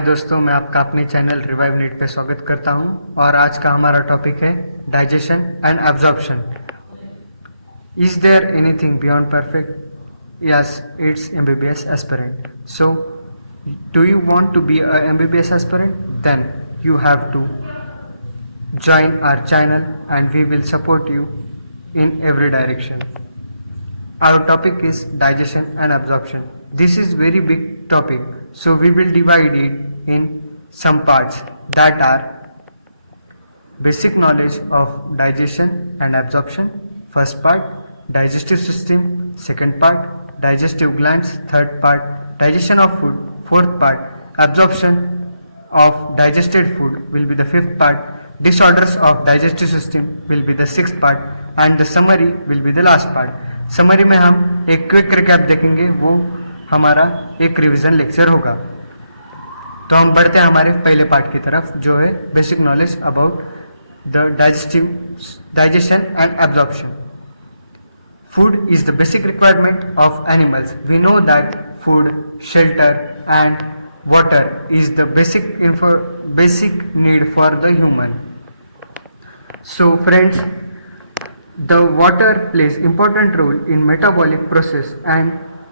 हाय दोस्तों, मैं आपका अपने चैनल रिवाइव नीट पे स्वागत करता हूं और आज का हमारा टॉपिक है digestion and absorption. Is there anything beyond perfect? Yes, it's MBBS aspirant. So do you want to be a MBBS aspirant? Then you have to join our channel and we will support you in every direction. Our topic is digestion and absorption. This is very big topic, so we will divide it in some parts that are basic knowledge of digestion and absorption. First part, digestive system. Second part, digestive glands. Third part, digestion of food. Fourth part, absorption of digested food will be the fifth part. Disorders of digestive system will be the sixth part and the summary will be the last part. Summary में हम एक quick recap देखेंगे, वो हमारा एक revision lecture होगा। तो हम बढ़ते हैं हमारे पहले पार्ट की तरफ, जो है basic knowledge about the digestion and absorption. Food is the basic requirement of animals. We know that food, shelter and water is the basic need for the human. So friends, the water plays important role in metabolic process and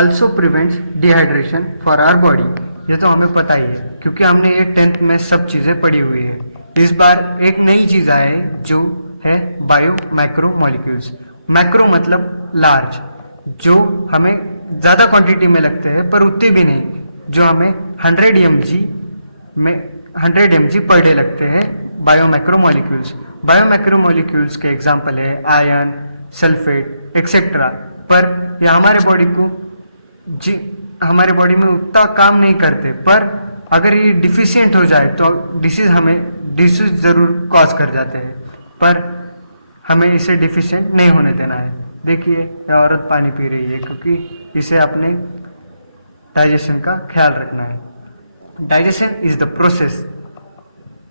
also prevents dehydration for our body. ये तो हमें पता ही है क्योंकि हमने ये 10th में सब चीजें पढ़ी हुई है। इस बार एक नई चीज आए जो है बायो माइक्रो मॉलिक्यूल्स। मैक्रो मतलब लार्ज, जो हमें ज्यादा क्वांटिटी में लगते हैं पर उतनी भी नहीं, जो हमें 100 mg पर डे लगते हैं। बायोमैक्रो मॉलिक्यूल्स, बायोमैक्रो मॉलिक्यूल्स के एग्जांपल है आयरन, सल्फेट एक्सेट्रा। पर ये हमारे बॉडी में उतना काम नहीं करते, पर अगर ये डिफिशियंट हो जाए तो डिसीज जरूर कॉज कर जाते हैं, पर हमें इसे डिफिशियंट नहीं होने देना है। देखिए, ये औरत पानी पी रही है क्योंकि इसे अपने डाइजेशन का ख्याल रखना है। Digestion is the process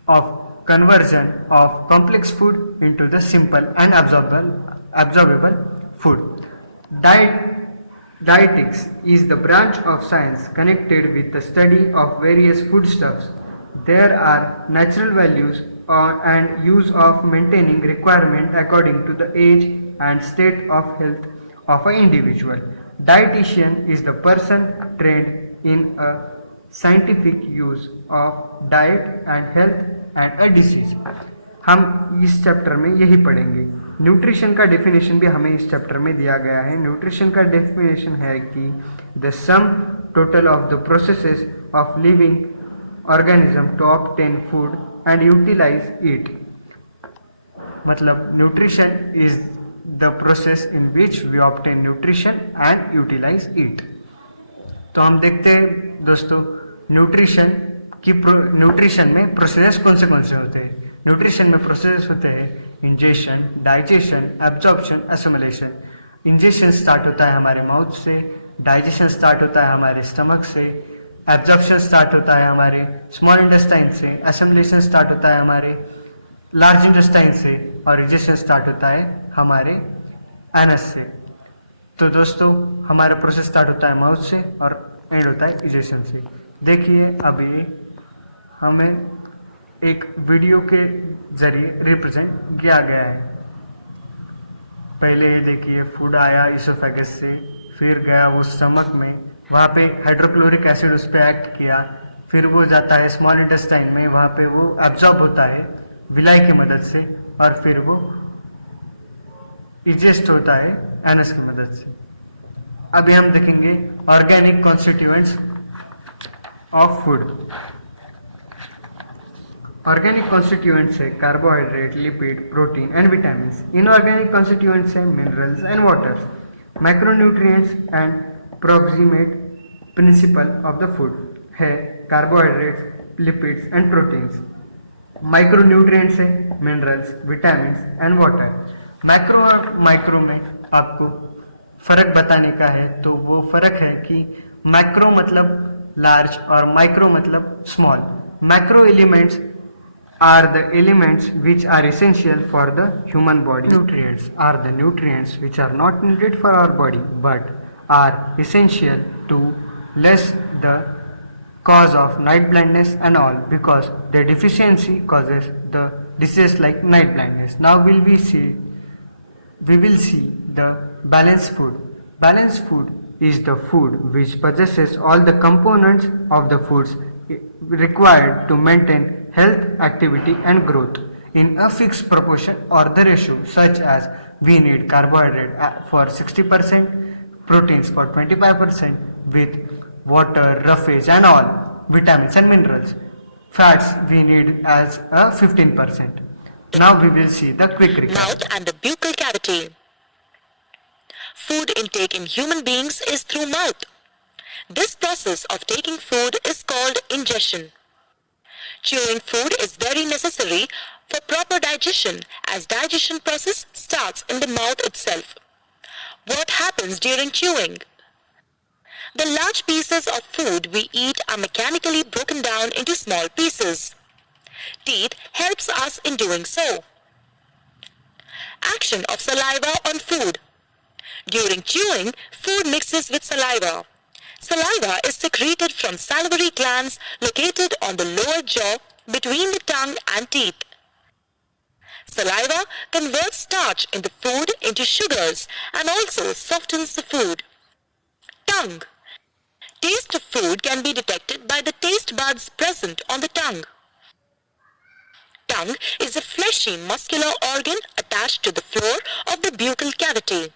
of conversion of complex food into the simple and absorbable food. Dietetics is the branch of science connected with the study of various foodstuffs. There are natural values and use of maintaining requirement according to the age and state of health of an individual. Dietitian is the person trained in a scientific use of diet and health and a disease. हम इस chapter में यही पढ़ेंगे। Nutrition का definition भी हमें इस chapter में दिया गया है। न्यूट्रिशन का डेफिनेशन है कि the sum total of the processes of living organism to obtain food and utilize it. मतलब nutrition is the process in which we obtain nutrition and utilize it. तो हम देखते हैं दोस्तों, न्यूट्रिशन में प्रोसेस कौन से होते हैं। न्यूट्रिशन में प्रोसेस होते हैं ingestion, digestion, absorption, assimilation. Ingestion start होता है हमारे माउथ से, डाइजेशन स्टार्ट होता है हमारे स्टमक से, एब्जॉर्प्शन स्टार्ट होता है हमारे स्मॉल इंटेस्टाइन से, एसिमिलेशन स्टार्ट होता है हमारे लार्ज इंटेस्टाइन से और इंजेशन स्टार्ट होता है हमारे एनस से। तो दोस्तों, हमारा प्रोसेस स्टार्ट होता है माउथ से और एंड होता है इजेशन से। देखिए, अभी हमें एक वीडियो के जरिए रिप्रेजेंट किया गया है। पहले ये देखिए, फूड आया इसोफेगस से, फिर गया वो स्टमक में, वहाँ पे हाइड्रोक्लोरिक एसिड उस पर एक्ट किया, फिर वो जाता है स्मॉल इंटेस्टाइन में, वहाँ पे वो एब्जॉर्ब होता है विलाई की मदद से और फिर वो इजेस्ट होता है एनस की मदद से। अभी हम देखेंगे organic constituents of food. Organic constituents है carbohydrate, lipid, protein and vitamins. Inorganic constituents है minerals and waters. Macronutrients and proximate principle of the food है carbohydrates, lipids and proteins. Micronutrients है minerals, vitamins and water. Macro और micro में आपको फर्क बताने का है, तो वो फर्क है कि मैक्रो मतलब लार्ज और माइक्रो मतलब small. Macro elements are the elements which are essential for the human body. Nutrients are the nutrients which are not needed for our body but are essential to less the cause of night blindness and all, because their deficiency causes the disease like night blindness. Now we will see the balanced food. Balanced food is the food which possesses all the components of the foods required to maintain health, activity and growth in a fixed proportion or the ratio, such as we need carbohydrate for 60%, proteins for 25%, with water, roughage and all, vitamins and minerals. Fats we need as a 15%. Now we will see the quick recap. Mouth and the buccal cavity. Food intake in human beings is through mouth. This process of taking food is called ingestion. Chewing food is very necessary for proper digestion, as digestion process starts in the mouth itself. What happens during chewing? The large pieces of food we eat are mechanically broken down into small pieces. Teeth helps us in doing so. Action of saliva on food. During chewing, food mixes with saliva. Saliva is secreted from salivary glands located on the lower jaw between the tongue and teeth. Saliva converts starch in the food into sugars and also softens the food. Tongue. Taste of food can be detected by the taste buds present on the tongue. Tongue is a fleshy muscular organ attached to the floor of the buccal cavity.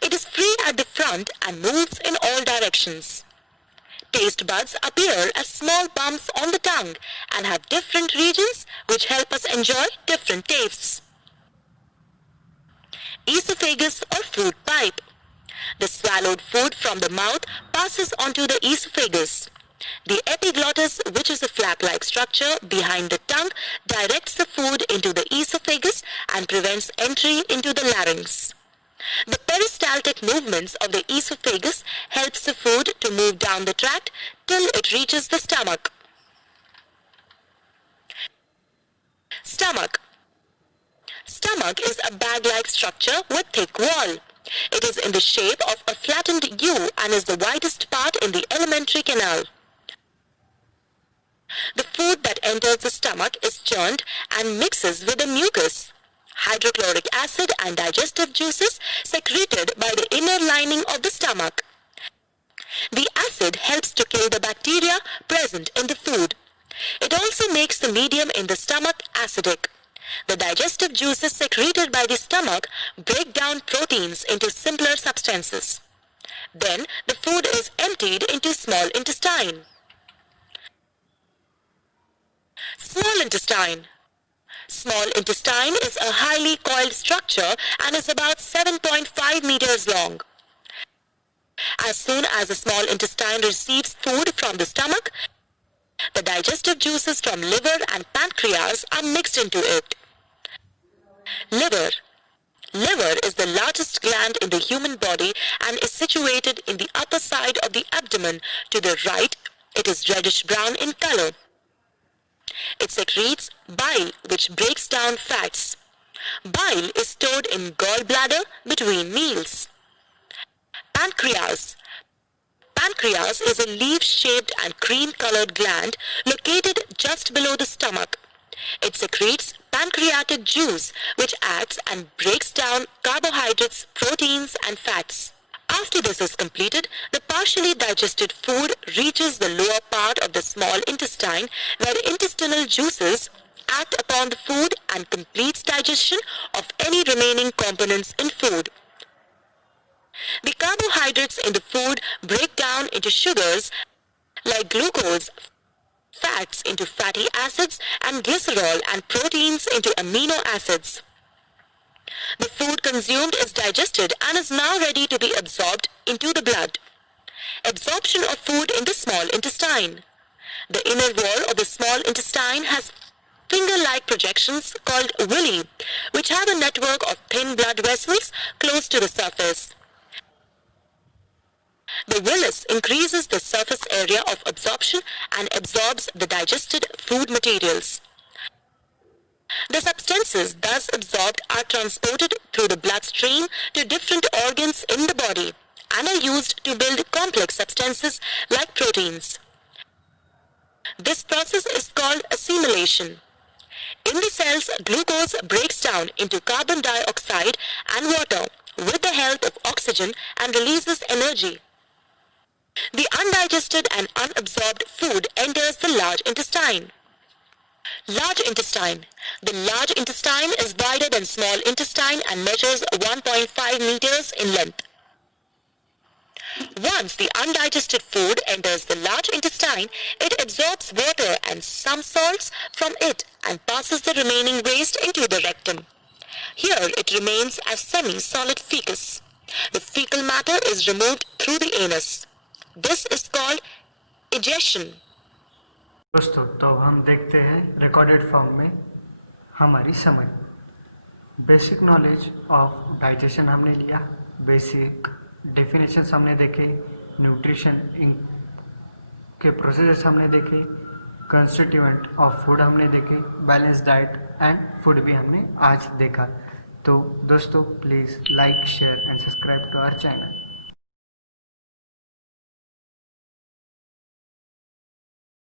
It is free at the front and moves in all directions. Taste buds appear as small bumps on the tongue and have different regions which help us enjoy different tastes. Esophagus or food pipe. The swallowed food from the mouth passes onto the esophagus. The epiglottis, which is a flap-like structure behind the tongue, directs the food into the esophagus and prevents entry into the larynx. The peristaltic movements of the esophagus helps the food to move down the tract till it reaches the stomach. Stomach. Stomach is a bag-like structure with thick wall. It is in the shape of a flattened U and is the widest part in the alimentary canal. The food that enters the stomach is churned and mixes with the mucus, hydrochloric acid and digestive juices secreted by the inner lining of the stomach. The acid helps to kill the bacteria present in the food. It also makes the medium in the stomach acidic. The digestive juices secreted by the stomach break down proteins into simpler substances. Then the food is emptied into small intestine. Small intestine. Small intestine is a highly coiled structure and is about 7.5 meters long. As soon as the small intestine receives food from the stomach, the digestive juices from liver and pancreas are mixed into it. Liver. Liver is the largest gland in the human body and is situated in the upper side of the abdomen. To the right, it is reddish-brown in color. It secretes bile, which breaks down fats. Bile is stored in gallbladder between meals. Pancreas. Pancreas is a leaf-shaped and cream-colored gland located just below the stomach. It secretes pancreatic juice, which acts and breaks down carbohydrates, proteins, and fats. After this is completed, the partially digested food reaches the lower part of the small intestine, where intestinal juices act upon the food and completes digestion of any remaining components in food. The carbohydrates in the food break down into sugars like glucose, fats into fatty acids, and glycerol, and proteins into amino acids. The food consumed is digested and is now ready to be absorbed into the blood. Absorption of food in the small intestine. The inner wall of the small intestine has finger-like projections called villi, which have a network of thin blood vessels close to the surface. The villus increases the surface area of absorption and absorbs the digested food materials. The substances thus absorbed are transported through the bloodstream to different organs in the body and are used to build complex substances like proteins. This process is called assimilation. In the cells, glucose breaks down into carbon dioxide and water with the help of oxygen and releases energy. The undigested and unabsorbed food enters the large intestine. Large intestine. The large intestine is wider than small intestine and measures 1.5 meters in length. Once the undigested food enters the large intestine, it absorbs water and some salts from it and passes the remaining waste into the rectum. Here it remains as semi-solid fecus. The fecal matter is removed through the anus. This is called egestion. दोस्तों, तो अब हम देखते हैं recorded form में हमारी समझ। Basic knowledge of digestion हमने लिया, बेसिक डेफिनेशंस हमने देखे, न्यूट्रिशन के प्रोसेसेस हमने देखे, कंस्टिट्यूएंट ऑफ फूड हमने देखे, बैलेंस डाइट एंड फूड भी हमने आज देखा। तो दोस्तों, please like, share and subscribe to our channel.